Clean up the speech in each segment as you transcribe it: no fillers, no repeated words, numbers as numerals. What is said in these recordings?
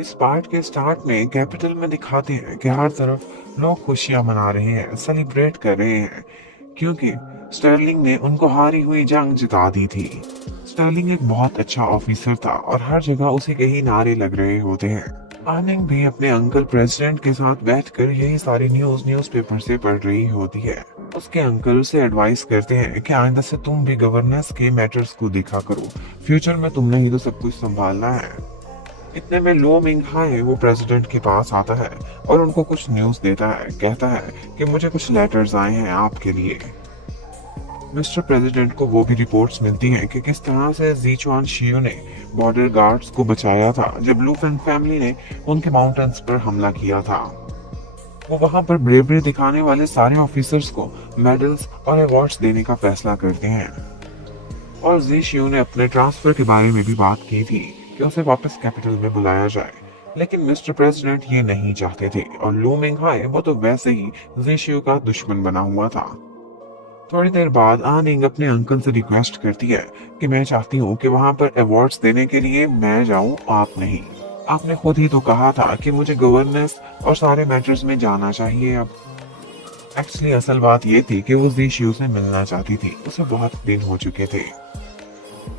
इस पार्ट के स्टार्ट में कैपिटल में दिखाते हैं कि हर तरफ लोग खुशियां मना रहे हैं, सेलिब्रेट कर रहे हैं, क्योंकि स्टर्लिंग ने उनको हारी हुई जंग जिता दी थी। स्टर्लिंग एक बहुत अच्छा ऑफिसर था और हर जगह उसी के ही नारे लग रहे होते हैं। अर्निंग भी अपने अंकल प्रेसिडेंट के साथ बैठकर यही सारी न्यूज़पेपर से पढ़ रही होती है। उसके अंकल उसे एडवाइस करते हैं कि आइंदा से तुम भी गवर्नेंस के मैटर्स को देखा करो, फ्यूचर में तुमने ही तो सब कुछ संभालना है। इतने में लो मिंग हाय वो प्रेसिडेंट के पास आता है और उनको कुछ न्यूज़ देता है। कहता है कि मुझे कुछ लेटर्स आए हैं आपके लिए। मिस्टर प्रेसिडेंट को वो भी रिपोर्ट्स मिलती हैं कि किस तरह से ज़ीचुआन शियू ने बॉर्डर गार्ड्स को बचाया था जब लू फेंग फैमिली ने उनके माउंटेन्स पर हमला किया था। वो वहां पर ब्रेवरी दिखाने वाले सारे ऑफिसर्स को मेडल्स और अवार्ड्स देने का फैसला करते हैं। और जी शियू ने अपने ट्रांसफर के बारे में भी बात की थी कि उसे वापस कैपिटल में बुलाया जाए, लेकिन मिस्टर प्रेसिडेंट ये नहीं चाहते थे और लू मिंग हाय वो तो वैसे ही जी शियू का दुश्मन बना हुआ था। थोड़ी देर बाद आनिंग अपने अंकल से रिक्वेस्ट करती है कि मैं चाहती हूँ कि वहां पर अवार्ड्स देने के लिए मैं जाऊं, आप नहीं। आपने खुद ही तो कहा था कि मुझे गवर्नेंस और सारे मैटर्स में जाना चाहिए। अब एक्चुअली असल बात ये थी कि वो जी शियू से मिलना चाहती थी, उसे बहुत दिन हो चुके थे।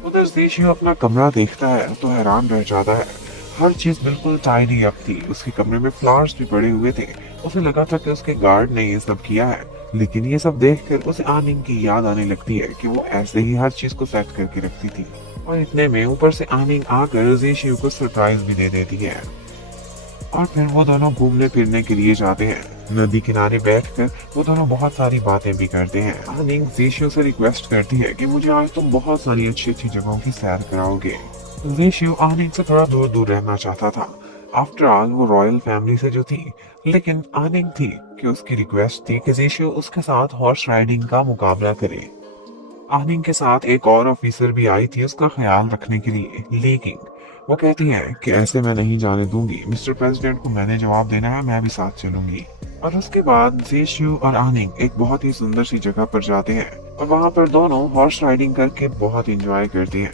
उधर जी शियू अपना कमरा देखता है तो हैरान रह जाता है। हर चीज बिल्कुल टाइडी अप थी, उसके कमरे में फ्लावर्स भी पड़े हुए थे। उसे लगा था कि उसके गार्ड ने ये सब किया है, लेकिन ये सब देखकर उसे आनिंग की याद आने लगती है कि वो ऐसे ही हर चीज को सेट करके रखती थी। और इतने में ऊपर से आनिंग आकर जी शियू को सरप्राइज भी दे देती है। और फिर वो दोनों घूमने फिरने के लिए जाते हैं। नदी किनारे बैठकर वो दोनों बहुत सारी बातें भी करते हैं। आनिंग जी शियू से रिक्वेस्ट करती है कि मुझे आज तुम बहुत सारी अच्छी अच्छी जगहों की सैर कराओगे। जी शियू आनिंग से थोड़ा दूर दूर रहना चाहता था। आफ्टर ऑल वो रॉयल फैमिली से जो थी, लेकिन आनिंग थी कि उसकी रिक्वेस्ट थी कि जी शियू उसके साथ हॉर्स राइडिंग का मुकाबला करे। आनिंग के साथ एक और ऑफिसर भी आई थी उसका ख्याल रखने के लिए, लेकिन वो कहती है कि ऐसे मैं नहीं जाने दूंगी, मिस्टर प्रेसिडेंट को मैंने जवाब देना है, मैं भी साथ चलूंगी। और उसके बाद जेशु और आनिंग एक बहुत ही सुंदर सी जगह पर जाते हैं और वहां पर दोनों हॉर्स राइडिंग करके बहुत इंजॉय करते हैं।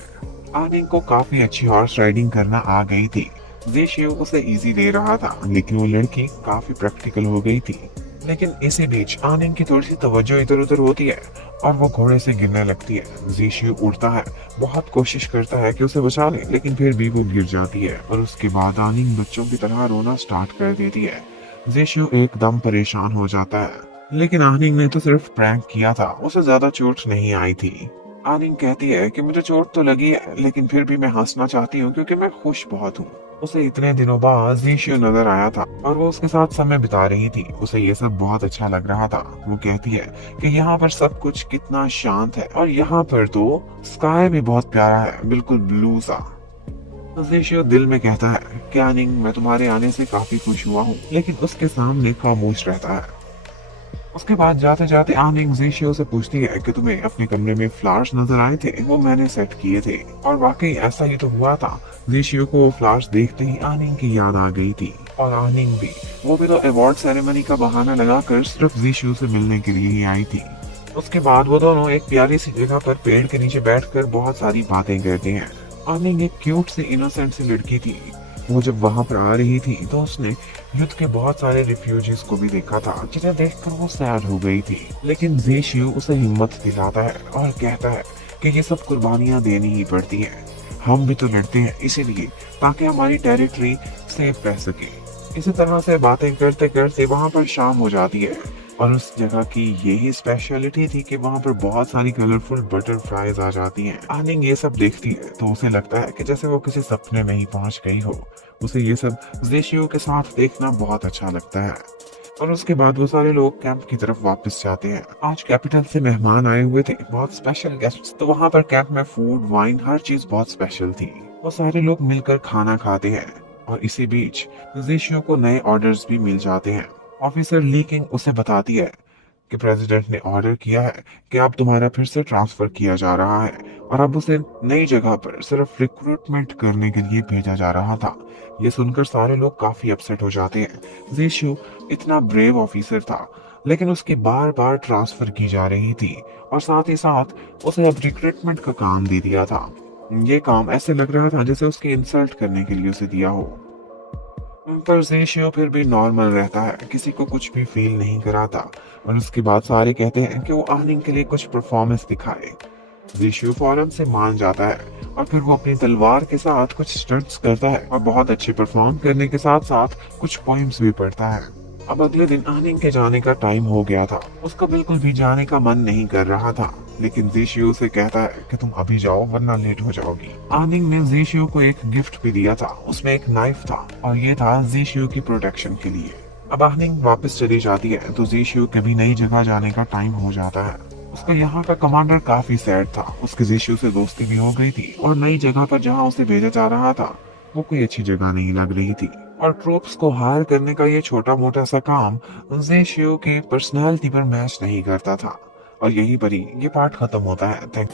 आनिंग को काफी अच्छी हॉर्स राइडिंग करना आ गई थी। जेशु उसे इजी दे रहा था, लेकिन वो लड़की काफी प्रैक्टिकल हो गई थी। लेकिन इसी बीच आनिंग की थोड़ी सी तवज्जो इधर उधर होती है और वो घोड़े से गिरने लगती है। जीशियू उड़ता है, बहुत कोशिश करता है कि उसे बचा ले, लेकिन फिर भी वो गिर जाती है और उसके बाद आनिंग बच्चों की तरह रोना स्टार्ट कर देती है। जीशियू एकदम परेशान हो जाता है, लेकिन आनिंग ने तो सिर्फ प्रैंक किया था, उसे ज्यादा चोट नहीं आई थी। आनिंग कहती है कि मुझे चोट तो लगी है, लेकिन फिर भी मैं हंसना चाहती हूँ क्योंकि मैं खुश बहुत हूँ। उसे इतने दिनों बाद जीशियू नजर आया था और वो उसके साथ समय बिता रही थी। उसे ये सब बहुत अच्छा लग रहा था। वो कहती है कि यहाँ पर सब कुछ कितना शांत है और यहाँ पर तो स्काई भी बहुत प्यारा है, बिल्कुल ब्लू सा। जीशियू दिल में कहता है कि आनिंग मैं तुम्हारे आने से काफी खुश हुआ हूँ, लेकिन उसके सामने खामोश रहता है। उसके बाद जाते जाते आनिंग जीशियो से पूछती है कि तुम्हें अपने कमरे में फ्लावर्स नजर आए थे, वो मैंने सेट किए थे। और वाकई ऐसा ही तो हुआ था। जीशियो को वो फ्लावर्स देखते ही आनिंग की याद आ गई थी और आनिंग भी, वो भी तो अवार्ड सेरेमनी का बहाना लगाकर सिर्फ जीशियो से मिलने के लिए ही आई थी। उसके बाद वो दोनों एक प्यारी सी जगह पर पेड़ के नीचे बैठकर बहुत सारी बातें करते हैं। आनिंग एक क्यूट सी इनोसेंट सी लड़की थी। वो जब वहां पर आ रही थी तो उसने युद्ध के बहुत सारे रिफ्यूजीज को भी देखा था, जिन्हें देखकर वो सैड हो गई थी। लेकिन जेशियू उसे हिम्मत दिलाता है और कहता है कि ये सब कुर्बानियां देनी ही पड़ती हैं। हम भी तो लड़ते हैं इसीलिए, ताकि हमारी टेरिटरी सेफ रह सके। इसी तरह से बातें करते करते वहां पर शाम हो जाती है और उस जगह की यही स्पेशलिटी थी कि वहां पर बहुत सारी कलरफुल बटरफ्लाईज आ जाती हैं। आनिंग ये सब देखती है तो उसे लगता है कि जैसे वो किसी सपने में ही पहुंच गई हो। उसे ये सब जेशियो के साथ देखना बहुत अच्छा लगता है। और उसके बाद वो सारे लोग कैंप की तरफ वापस जाते हैं। आज कैपिटल से मेहमान आए हुए थे, बहुत स्पेशल गेस्ट्स, तो वहां पर कैंप में फूड वाइन हर चीज बहुत स्पेशल थी। वो सारे लोग मिलकर खाना खाते हैं और इसी बीच जेशियो को नए ऑर्डर्स भी मिल जाते हैं। ऑफिसर ली किंग उसे बताती है कि प्रेसिडेंट ने ऑर्डर किया है कि अब तुम्हारा फिर से ट्रांसफर किया जा रहा है और अब उसे नई जगह पर सिर्फ रिक्रूटमेंट करने के लिए भेजा जा रहा था। ये सुनकर सारे लोग काफी अपसेट हो जाते हैं। जेशु इतना ब्रेव ऑफिसर था, लेकिन उसकी बार बार ट्रांसफर की जा रही थी और साथ ही साथ उसे अब रिक्रूटमेंट का काम दे दिया था। ये काम ऐसे लग रहा था जैसे उसकी इंसल्ट करने के लिए उसे दिया हो। पर जेशियो फिर भी नॉर्मल रहता है, किसी को कुछ भी फील नहीं कराता और उसके बाद सारे कहते हैं कि वो अर्निंग के लिए कुछ परफॉर्मेंस दिखाए। जेशियो फौरन से मान जाता है और फिर वो अपनी तलवार के साथ कुछ स्टंट्स करता है और बहुत अच्छे परफॉर्म करने के साथ साथ कुछ पोइम्स भी पढ़ता है। अब अगले दिन आनिंग के जाने का टाइम हो गया था। उसका बिल्कुल भी जाने का मन नहीं कर रहा था, लेकिन जेशियो से कहता है कि तुम अभी जाओ वरना लेट हो जाओगी। आनिंग ने जेशियो को एक गिफ्ट भी दिया था, उसमें एक नाइफ था और ये था जेशियो की प्रोटेक्शन के लिए। अब आनिंग वापस चली जाती है तो जेशियो के भी नई जगह जाने का टाइम हो जाता है। उसका यहाँ का कमांडर काफी सैड था, उसके जेशियो से दोस्ती भी हो गई थी और नई जगह पर जहाँ उसे भेजा जा रहा था वो कोई अच्छी जगह नहीं लग रही थी। और ट्रूप्स को हायर करने का ये छोटा मोटा सा काम जेशियो के पर्सनालिटी पर मैच नहीं करता था। और यहीं पर ही ये पार्ट खत्म होता है। थैंक